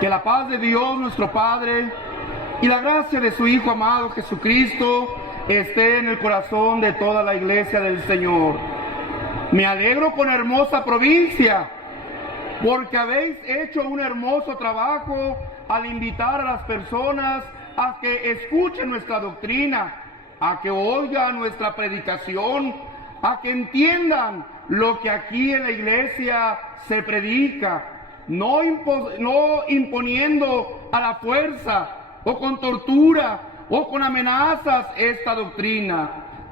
Que la paz de Dios nuestro Padre y la gracia de su Hijo amado Jesucristo esté en el corazón de toda la iglesia del Señor. Me alegro con hermosa provincia, porque habéis hecho un hermoso trabajo al invitar a las personas a que escuchen nuestra doctrina, a que oigan nuestra predicación, a que entiendan lo que aquí en la iglesia se predica. No imponiendo a la fuerza o con tortura o con amenazas esta doctrina,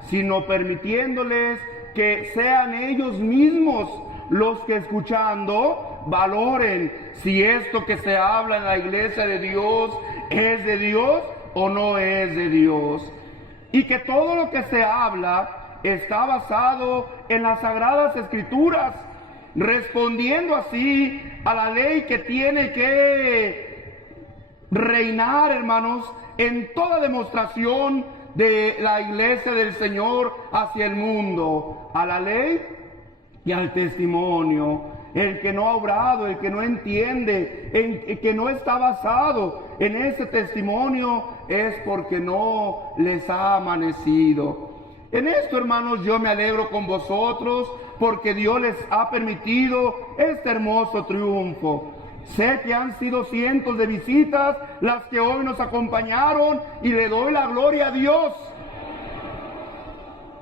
sino permitiéndoles que sean ellos mismos los que escuchando valoren si esto que se habla en la iglesia de Dios es de Dios o no es de Dios. Y que todo lo que se habla está basado en las Sagradas Escrituras, respondiendo así a la ley que tiene que reinar, hermanos, en toda demostración de la iglesia del Señor hacia el mundo, a la ley y al testimonio. El que no ha obrado, el que no entiende, el que no está basado en ese testimonio es porque no les ha amanecido. En esto, hermanos, yo me alegro con vosotros porque Dios les ha permitido este hermoso triunfo. Sé que han sido cientos de visitas las que hoy nos acompañaron y le doy la gloria a Dios,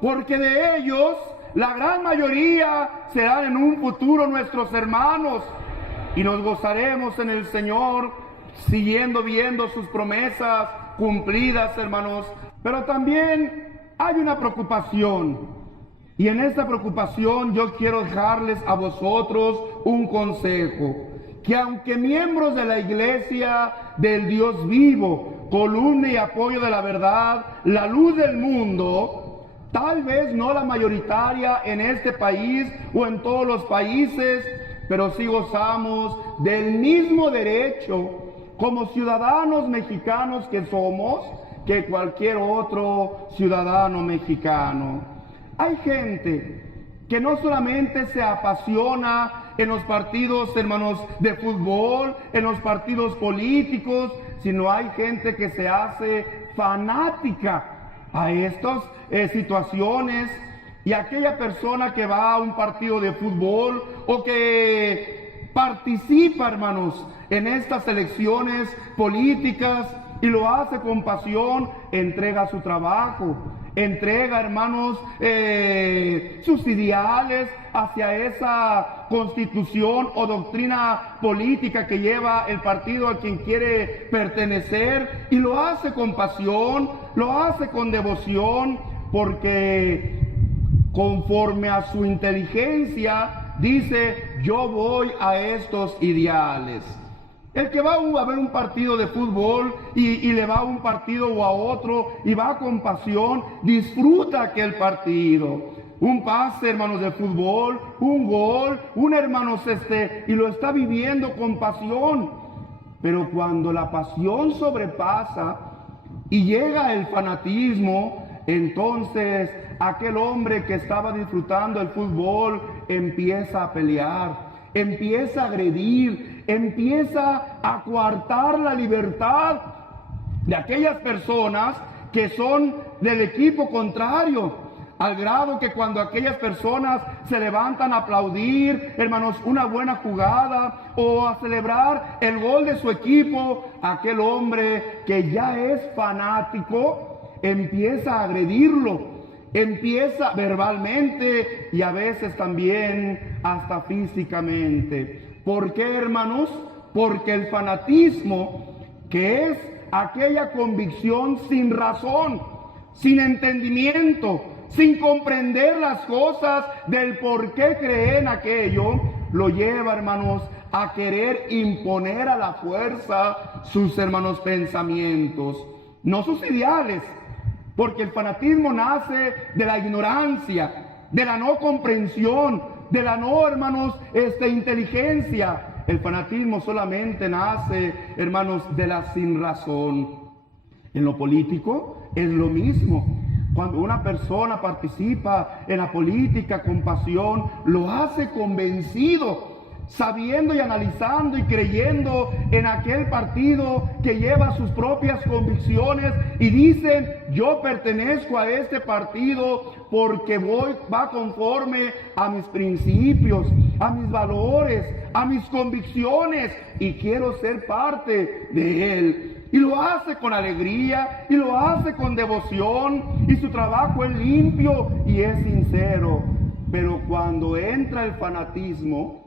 porque de ellos la gran mayoría serán en un futuro nuestros hermanos y nos gozaremos en el Señor siguiendo viendo sus promesas cumplidas, hermanos. Pero también hay una preocupación, y en esta preocupación yo quiero dejarles a vosotros un consejo, que aunque miembros de la iglesia del Dios vivo, columna y apoyo de la verdad, la luz del mundo, tal vez no la mayoritaria en este país o en todos los países, pero sí gozamos del mismo derecho como ciudadanos mexicanos que somos, que cualquier otro ciudadano mexicano. Hay gente que no solamente se apasiona en los partidos, hermanos, de fútbol, en los partidos políticos, sino hay gente que se hace fanática a estas situaciones, y aquella persona que va a un partido de fútbol o que participa, hermanos, en estas elecciones políticas y lo hace con pasión, entrega su trabajo, entrega, hermanos, sus ideales hacia esa constitución o doctrina política que lleva el partido a quien quiere pertenecer, y lo hace con pasión, lo hace con devoción, porque conforme a su inteligencia dice: yo voy a estos ideales. El que va a ver un partido de fútbol y le va a un partido o a otro y va con pasión, disfruta aquel partido. Un pase, hermanos, de fútbol, un gol, hermanos, y lo está viviendo con pasión. Pero cuando la pasión sobrepasa y llega el fanatismo, entonces aquel hombre que estaba disfrutando el fútbol empieza a pelear, empieza a agredir, empieza a coartar la libertad de aquellas personas que son del equipo contrario, al grado que cuando aquellas personas se levantan a aplaudir, hermanos, una buena jugada o a celebrar el gol de su equipo, aquel hombre que ya es fanático empieza a agredirlo. Empieza verbalmente y a veces también hasta físicamente. ¿Por qué, hermanos? Porque el fanatismo, que es aquella convicción sin razón, sin entendimiento, sin comprender las cosas del por qué creen aquello, lo lleva, hermanos, a querer imponer a la fuerza sus, hermanos, pensamientos, no sus ideales. Porque el fanatismo nace de la ignorancia, de la no comprensión, de la no, hermanos, inteligencia. El fanatismo solamente nace, hermanos, de la sinrazón. En lo político es lo mismo. Cuando una persona participa en la política con pasión, lo hace convencido sabiendo y analizando y creyendo en aquel partido que lleva sus propias convicciones y dicen: yo pertenezco a este partido porque va conforme a mis principios, a mis valores, a mis convicciones, y quiero ser parte de él. Y lo hace con alegría, y lo hace con devoción, y su trabajo es limpio y es sincero. Pero cuando entra el fanatismo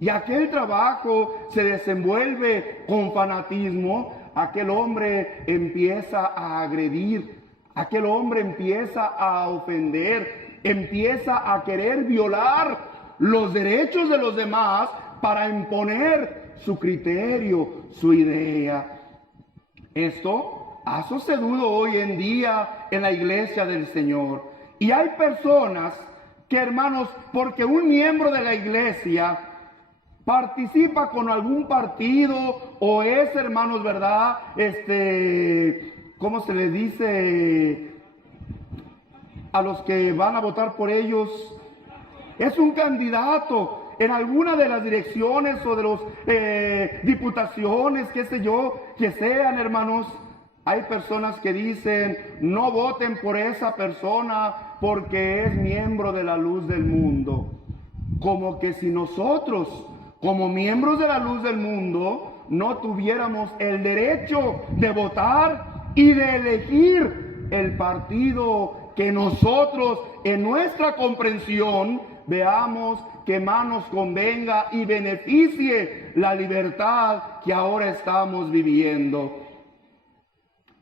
y aquel trabajo se desenvuelve con fanatismo, aquel hombre empieza a agredir, aquel hombre empieza a ofender, empieza a querer violar los derechos de los demás para imponer su criterio, su idea. Esto ha sucedido hoy en día en la iglesia del Señor. Y hay personas que, hermanos, porque un miembro de la iglesia participa con algún partido o es, hermanos, ¿verdad? ¿Cómo se les dice a los que van a votar por ellos? Es un candidato en alguna de las direcciones o de los diputaciones, qué sé yo, que sean, hermanos. Hay personas que dicen: no voten por esa persona porque es miembro de la luz del mundo. Como que si nosotros, como miembros de la luz del mundo, no tuviéramos el derecho de votar y de elegir el partido que nosotros, en nuestra comprensión, veamos que más nos convenga y beneficie la libertad que ahora estamos viviendo.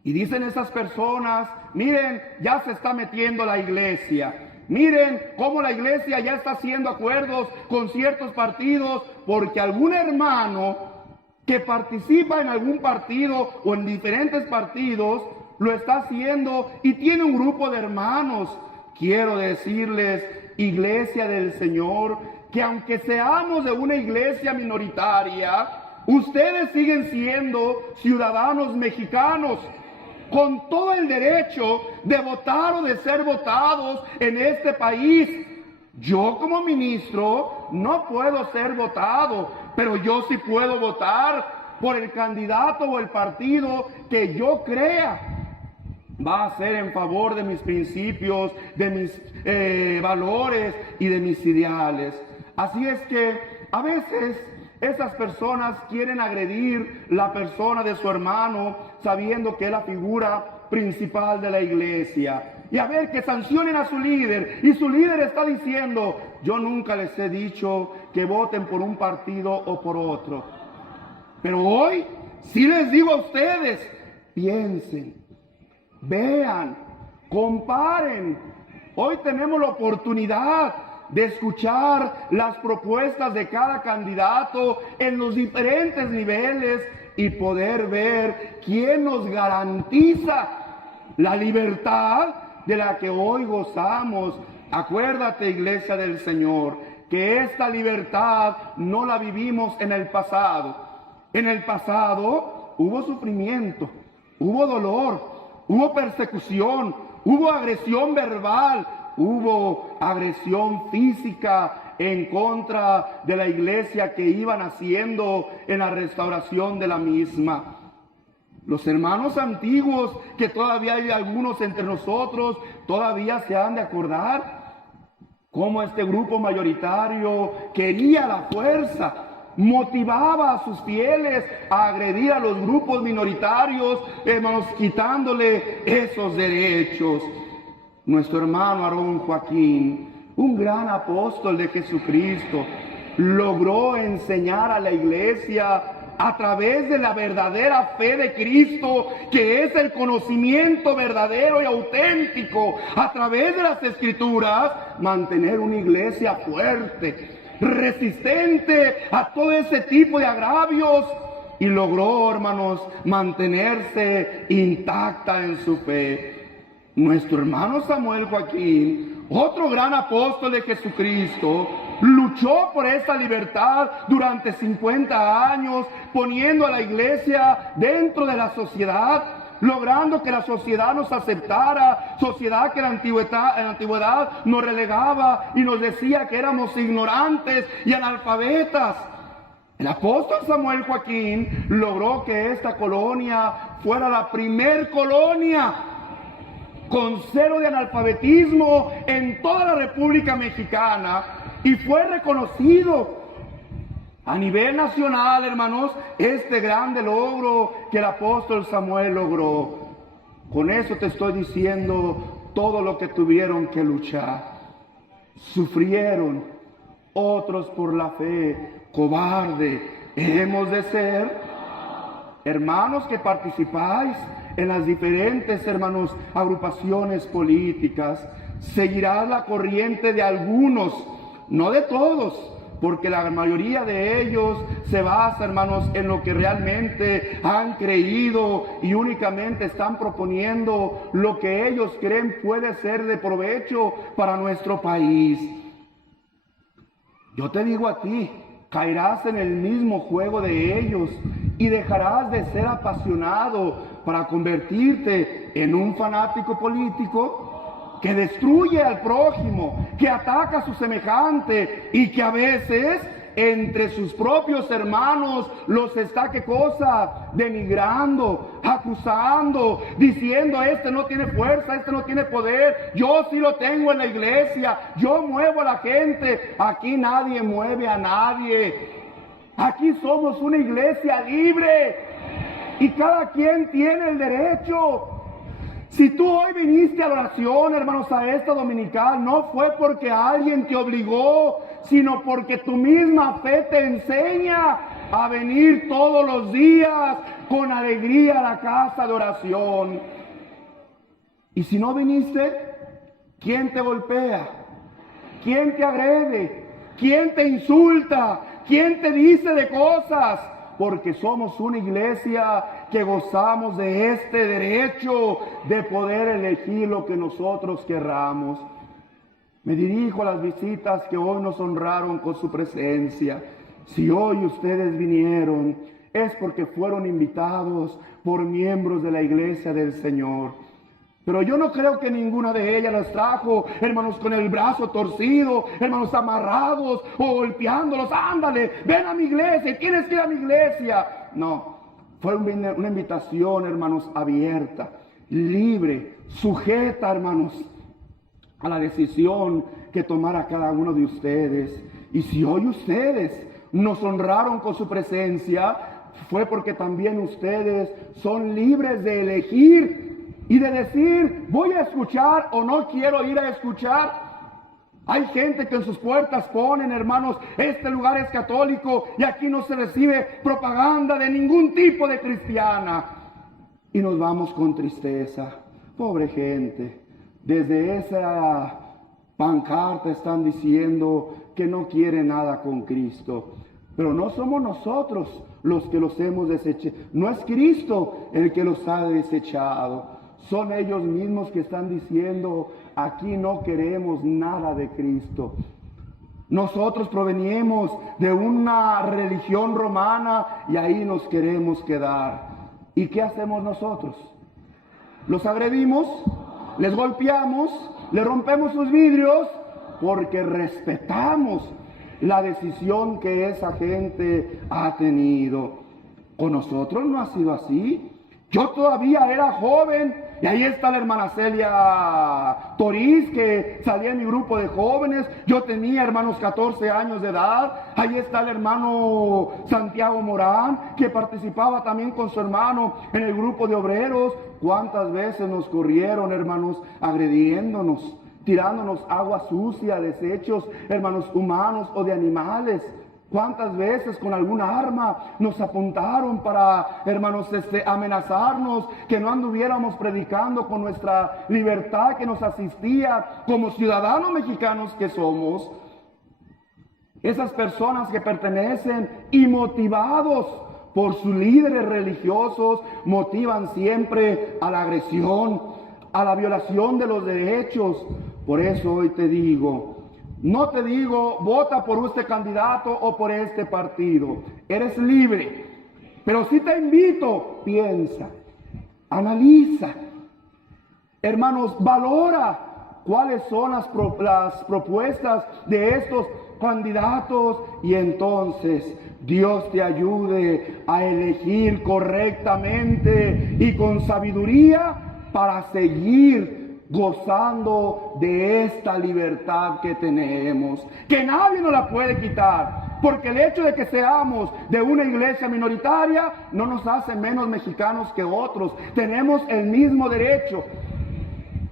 Y dicen esas personas: miren, ya se está metiendo la iglesia. Miren cómo la iglesia ya está haciendo acuerdos con ciertos partidos porque algún hermano que participa en algún partido o en diferentes partidos lo está haciendo y tiene un grupo de hermanos. Quiero decirles, iglesia del Señor, que aunque seamos de una iglesia minoritaria, ustedes siguen siendo ciudadanos mexicanos, con todo el derecho de votar o de ser votados en este país. Yo, como ministro, no puedo ser votado, pero yo sí puedo votar por el candidato o el partido que yo crea va a ser en favor de mis principios, de mis valores y de mis ideales. Así es que a veces esas personas quieren agredir la persona de su hermano sabiendo que es la figura principal de la iglesia. Y a ver, que sancionen a su líder. Y su líder está diciendo: yo nunca les he dicho que voten por un partido o por otro. Pero hoy sí les digo a ustedes: piensen, vean, comparen. Hoy tenemos la oportunidad de escuchar las propuestas de cada candidato en los diferentes niveles y poder ver quién nos garantiza la libertad de la que hoy gozamos. Acuérdate, iglesia del Señor, que esta libertad no la vivimos en el pasado. En el pasado hubo sufrimiento, hubo dolor, hubo persecución, hubo agresión verbal, hubo agresión física en contra de la iglesia que iban haciendo en la restauración de la misma. Los hermanos antiguos, que todavía hay algunos entre nosotros, todavía se han de acordar cómo este grupo mayoritario quería la fuerza, motivaba a sus fieles a agredir a los grupos minoritarios, hermanos, quitándole esos derechos. Nuestro hermano Aarón Joaquín, un gran apóstol de Jesucristo, logró enseñar a la iglesia a través de la verdadera fe de Cristo, que es el conocimiento verdadero y auténtico, a través de las Escrituras, mantener una iglesia fuerte, resistente a todo ese tipo de agravios, y logró, hermanos, mantenerse intacta en su fe. Nuestro hermano Samuel Joaquín, otro gran apóstol de Jesucristo, luchó por esta libertad durante 50 años, poniendo a la iglesia dentro de la sociedad, logrando que la sociedad nos aceptara, sociedad que en la antigüedad nos relegaba y nos decía que éramos ignorantes y analfabetas. El apóstol Samuel Joaquín logró que esta colonia fuera la primer colonia con cero de analfabetismo en toda la República Mexicana, y fue reconocido a nivel nacional, hermanos, este grande logro que el apóstol Samuel logró. Con eso te estoy diciendo todo lo que tuvieron que luchar. Sufrieron, otros por la fe, cobarde. Hemos de ser, hermanos que participáis en las diferentes, hermanos, agrupaciones políticas, seguirás la corriente de algunos, no de todos, porque la mayoría de ellos se basa, hermanos, en lo que realmente han creído y únicamente están proponiendo lo que ellos creen puede ser de provecho para nuestro país. Yo te digo a ti, caerás en el mismo juego de ellos y dejarás de ser apasionado para convertirte en un fanático político que destruye al prójimo, que ataca a su semejante y que a veces entre sus propios hermanos los está, ¿qué cosa? Denigrando, acusando, diciendo: este no tiene fuerza, este no tiene poder, yo sí lo tengo en la iglesia, yo muevo a la gente. Aquí nadie mueve a nadie, aquí somos una iglesia libre y cada quien tiene el derecho. Si tú hoy viniste a la oración, hermanos, a esta dominical, no fue porque alguien te obligó, sino porque tu misma fe te enseña a venir todos los días con alegría a la casa de oración. Y si no viniste, ¿quién te golpea? ¿Quién te agrede? ¿Quién te insulta? ¿Quién te dice de cosas? Porque somos una iglesia que gozamos de este derecho de poder elegir lo que nosotros querramos. Me dirijo a las visitas que hoy nos honraron con su presencia. Si hoy ustedes vinieron, es porque fueron invitados por miembros de la iglesia del Señor. Pero yo no creo que ninguna de ellas las trajo, hermanos, con el brazo torcido, hermanos, amarrados o golpeándolos. Ándale, ven a mi iglesia, tienes que ir a mi iglesia. No, fue una invitación, hermanos, abierta, libre, sujeta, hermanos, a la decisión que tomara cada uno de ustedes. Y si hoy ustedes nos honraron con su presencia, fue porque también ustedes son libres de elegir y de decir: voy a escuchar o no quiero ir a escuchar. Hay gente que en sus puertas ponen, hermanos: este lugar es católico y aquí no se recibe propaganda de ningún tipo de cristiana. Y nos vamos con tristeza. Pobre gente. Desde esa pancarta están diciendo que no quieren nada con Cristo. Pero no somos nosotros los que los hemos desechado. No es Cristo el que los ha desechado. Son ellos mismos que están diciendo: aquí no queremos nada de Cristo. Nosotros provenimos de una religión romana y ahí nos queremos quedar. ¿Y qué hacemos nosotros? ¿Los agredimos? ¿Les golpeamos? ¿Les rompemos sus vidrios? Porque respetamos la decisión que esa gente ha tenido. Con nosotros no ha sido así. Yo todavía era joven y ahí está la hermana Celia Toriz, que salía en mi grupo de jóvenes. Yo tenía, hermanos, 14 años de edad. Ahí está el hermano Santiago Morán, que participaba también con su hermano en el grupo de obreros. ¿Cuántas veces nos corrieron, hermanos, agrediéndonos, tirándonos agua sucia, desechos, hermanos, humanos o de animales? ¿Cuántas veces con alguna arma nos apuntaron para, hermanos, amenazarnos, que no anduviéramos predicando con nuestra libertad que nos asistía como ciudadanos mexicanos que somos? Esas personas que pertenecen y motivados por sus líderes religiosos motivan siempre a la agresión, a la violación de los derechos. Por eso hoy te digo, no te digo vota por este candidato o por este partido, eres libre, pero sí te invito: piensa, analiza, hermanos, valora cuáles son las propuestas de estos candidatos, y entonces Dios te ayude a elegir correctamente y con sabiduría para seguir gozando de esta libertad que tenemos, que nadie nos la puede quitar, porque el hecho de que seamos de una iglesia minoritaria no nos hace menos mexicanos que otros. Tenemos el mismo derecho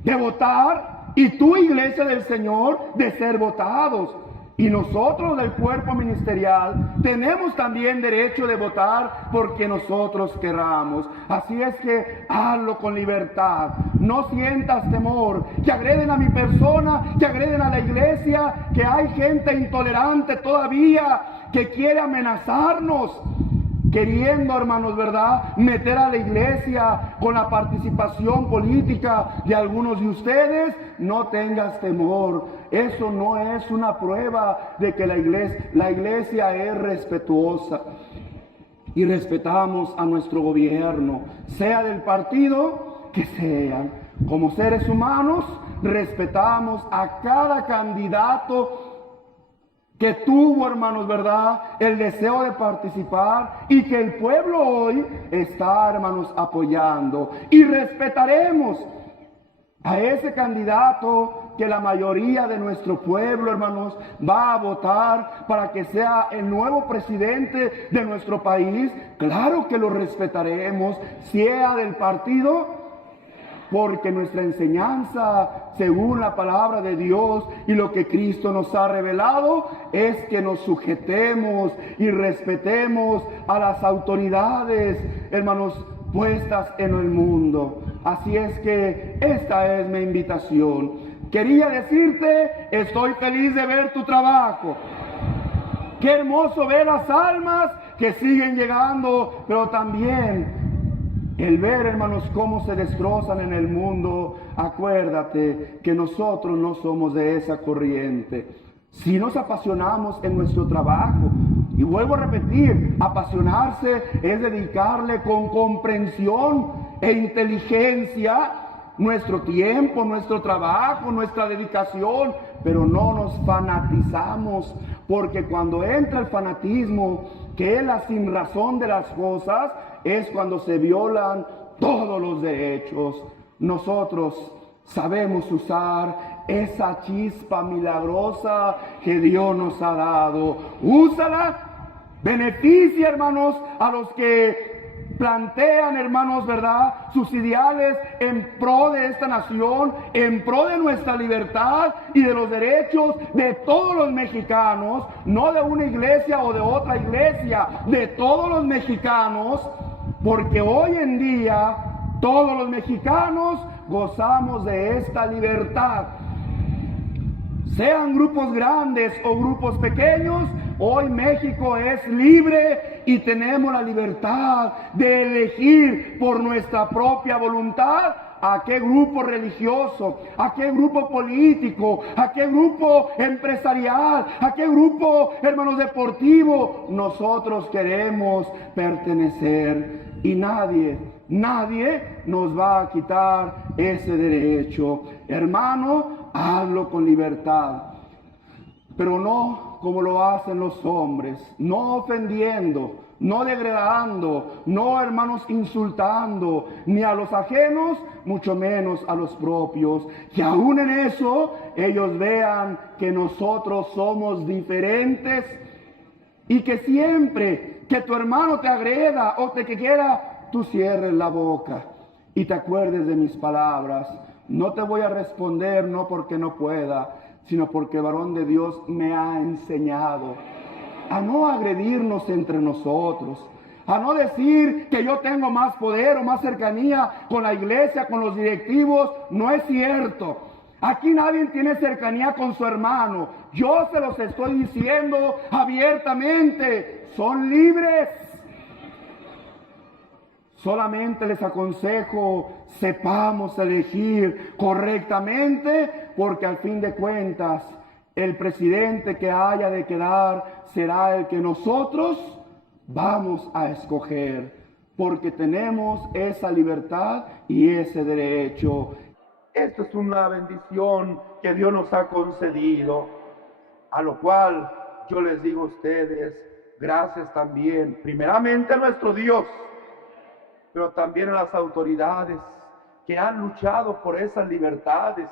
de votar, y tu iglesia del Señor de ser votados. Y nosotros del cuerpo ministerial tenemos también derecho de votar porque nosotros queramos. Así es que hazlo con libertad. No sientas temor que agreden a mi persona, que agreden a la iglesia, que hay gente intolerante todavía que quiere amenazarnos, queriendo, hermanos, ¿verdad?, meter a la iglesia con la participación política de algunos de ustedes. No tengas temor. Eso no es una prueba de que la iglesia es respetuosa. Y respetamos a nuestro gobierno, sea del partido que sean. Como seres humanos, respetamos a cada candidato que tuvo, hermanos, ¿verdad?, el deseo de participar, y que el pueblo hoy está, hermanos, apoyando. Y respetaremos a ese candidato que la mayoría de nuestro pueblo, hermanos, va a votar para que sea el nuevo presidente de nuestro país. Claro que lo respetaremos, sea del partido, porque nuestra enseñanza, según la palabra de Dios y lo que Cristo nos ha revelado, es que nos sujetemos y respetemos a las autoridades, hermanos, puestas en el mundo. Así es que esta es mi invitación. Quería decirte, estoy feliz de ver tu trabajo. Qué hermoso ver las almas que siguen llegando, pero también el ver, hermanos, cómo se destrozan en el mundo. Acuérdate que nosotros no somos de esa corriente. Si nos apasionamos en nuestro trabajo, y vuelvo a repetir, apasionarse es dedicarle con comprensión e inteligencia nuestro tiempo, nuestro trabajo, nuestra dedicación, pero no nos fanatizamos, porque cuando entra el fanatismo, que es la sinrazón de las cosas, es cuando se violan todos los derechos. Nosotros sabemos usar esa chispa milagrosa que Dios nos ha dado. Úsala, beneficia, hermanos, a los que plantean, hermanos, ¿verdad?, sus ideales en pro de esta nación, en pro de nuestra libertad y de los derechos de todos los mexicanos, no de una iglesia o de otra iglesia, de todos los mexicanos, porque hoy en día todos los mexicanos gozamos de esta libertad. Sean grupos grandes o grupos pequeños, hoy México es libre y tenemos la libertad de elegir por nuestra propia voluntad a qué grupo religioso, a qué grupo político, a qué grupo empresarial, a qué grupo, hermanos, deportivo nosotros queremos pertenecer. Y nadie nos va a quitar ese derecho. Hermano, hazlo con libertad, pero no como lo hacen los hombres, no ofendiendo, no degradando, no, hermanos, insultando, ni a los ajenos, mucho menos a los propios. Que aún en eso ellos vean que nosotros somos diferentes, y que siempre que tu hermano te agreda o te quiera, tú cierres la boca y te acuerdes de mis palabras. No te voy a responder, no porque no pueda, sino porque el varón de Dios me ha enseñado a no agredirnos entre nosotros, a no decir que yo tengo más poder o más cercanía con la iglesia, con los directivos. No es cierto. Aquí nadie tiene cercanía con su hermano. Yo se los estoy diciendo abiertamente. Son libres. Solamente les aconsejo, sepamos elegir correctamente, porque al fin de cuentas, el presidente que haya de quedar será el que nosotros vamos a escoger, porque tenemos esa libertad y ese derecho. Esto es una bendición que Dios nos ha concedido, a lo cual yo les digo a ustedes, gracias también, primeramente a nuestro Dios, pero también a las autoridades que han luchado por esas libertades,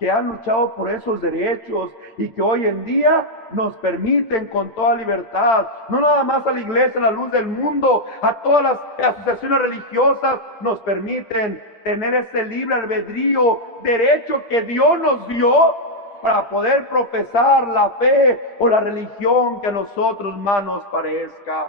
que han luchado por esos derechos y que hoy en día nos permiten con toda libertad, no nada más a la iglesia, a la luz del mundo, a todas las asociaciones religiosas, nos permiten tener ese libre albedrío, derecho que Dios nos dio para poder profesar la fe o la religión que a nosotros más nos parezca.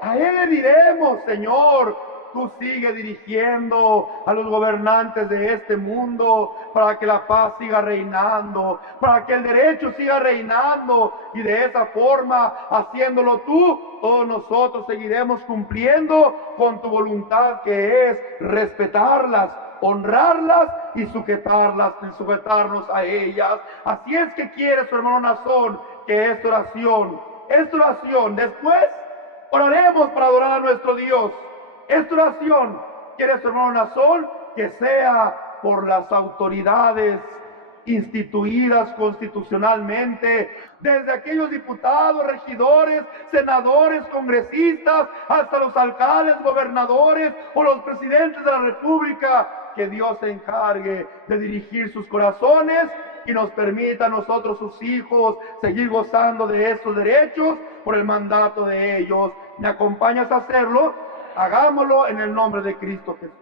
A Él le diremos, Señor, tú sigue dirigiendo a los gobernantes de este mundo para que la paz siga reinando, para que el derecho siga reinando, y de esa forma, haciéndolo tú, todos nosotros seguiremos cumpliendo con tu voluntad, que es respetarlas, honrarlas y sujetarnos a ellas. Así es que quiere su hermano Nazón que esta oración, después oraremos para adorar a nuestro Dios. Esta oración quiere su hermano Nazón que sea por las autoridades instituidas constitucionalmente, desde aquellos diputados, regidores, senadores, congresistas, hasta los alcaldes, gobernadores o los presidentes de la República, que Dios se encargue de dirigir sus corazones y nos permita a nosotros, sus hijos, seguir gozando de estos derechos por el mandato de ellos. ¿Me acompañas a hacerlo? Hagámoslo en el nombre de Cristo Jesús.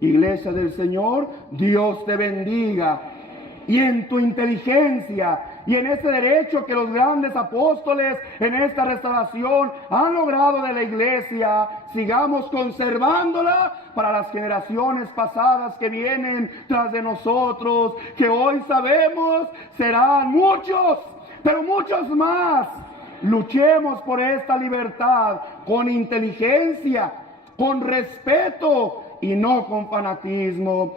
Iglesia del Señor, Dios te bendiga. Y en tu inteligencia y en ese derecho que los grandes apóstoles en esta restauración han logrado de la iglesia, sigamos conservándola para las generaciones pasadas que vienen tras de nosotros, que hoy sabemos serán muchos, pero muchos más. Luchemos por esta libertad con inteligencia, con respeto y no con fanatismo.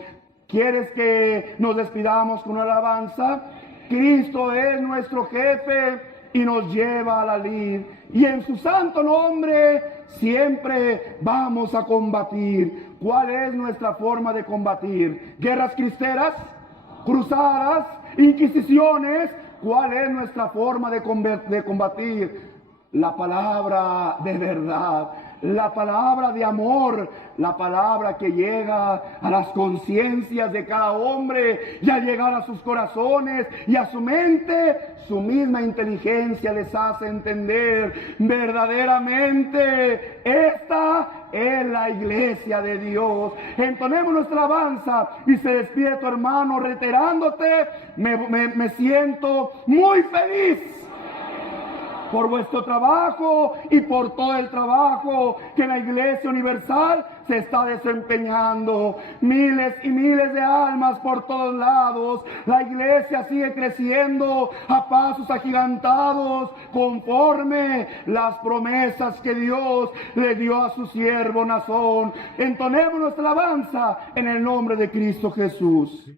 ¿Quieres que nos despidamos con una alabanza? Cristo es nuestro jefe y nos lleva a la lid, y en su santo nombre siempre vamos a combatir. ¿Cuál es nuestra forma de combatir? ¿Guerras cristeras? ¿Cruzadas? ¿Inquisiciones? ¿Cuál es nuestra forma de combatir? La palabra de verdad, la palabra de amor, la palabra que llega a las conciencias de cada hombre y al llegar a sus corazones y a su mente, su misma inteligencia les hace entender verdaderamente esta es la iglesia de Dios. Entonemos nuestra alabanza y se despide tu hermano reiterándote: me siento muy feliz por vuestro trabajo y por todo el trabajo que en la Iglesia Universal se está desempeñando. Miles y miles de almas por todos lados. La Iglesia sigue creciendo a pasos agigantados conforme las promesas que Dios le dio a su siervo Nazón. Entonemos nuestra alabanza en el nombre de Cristo Jesús.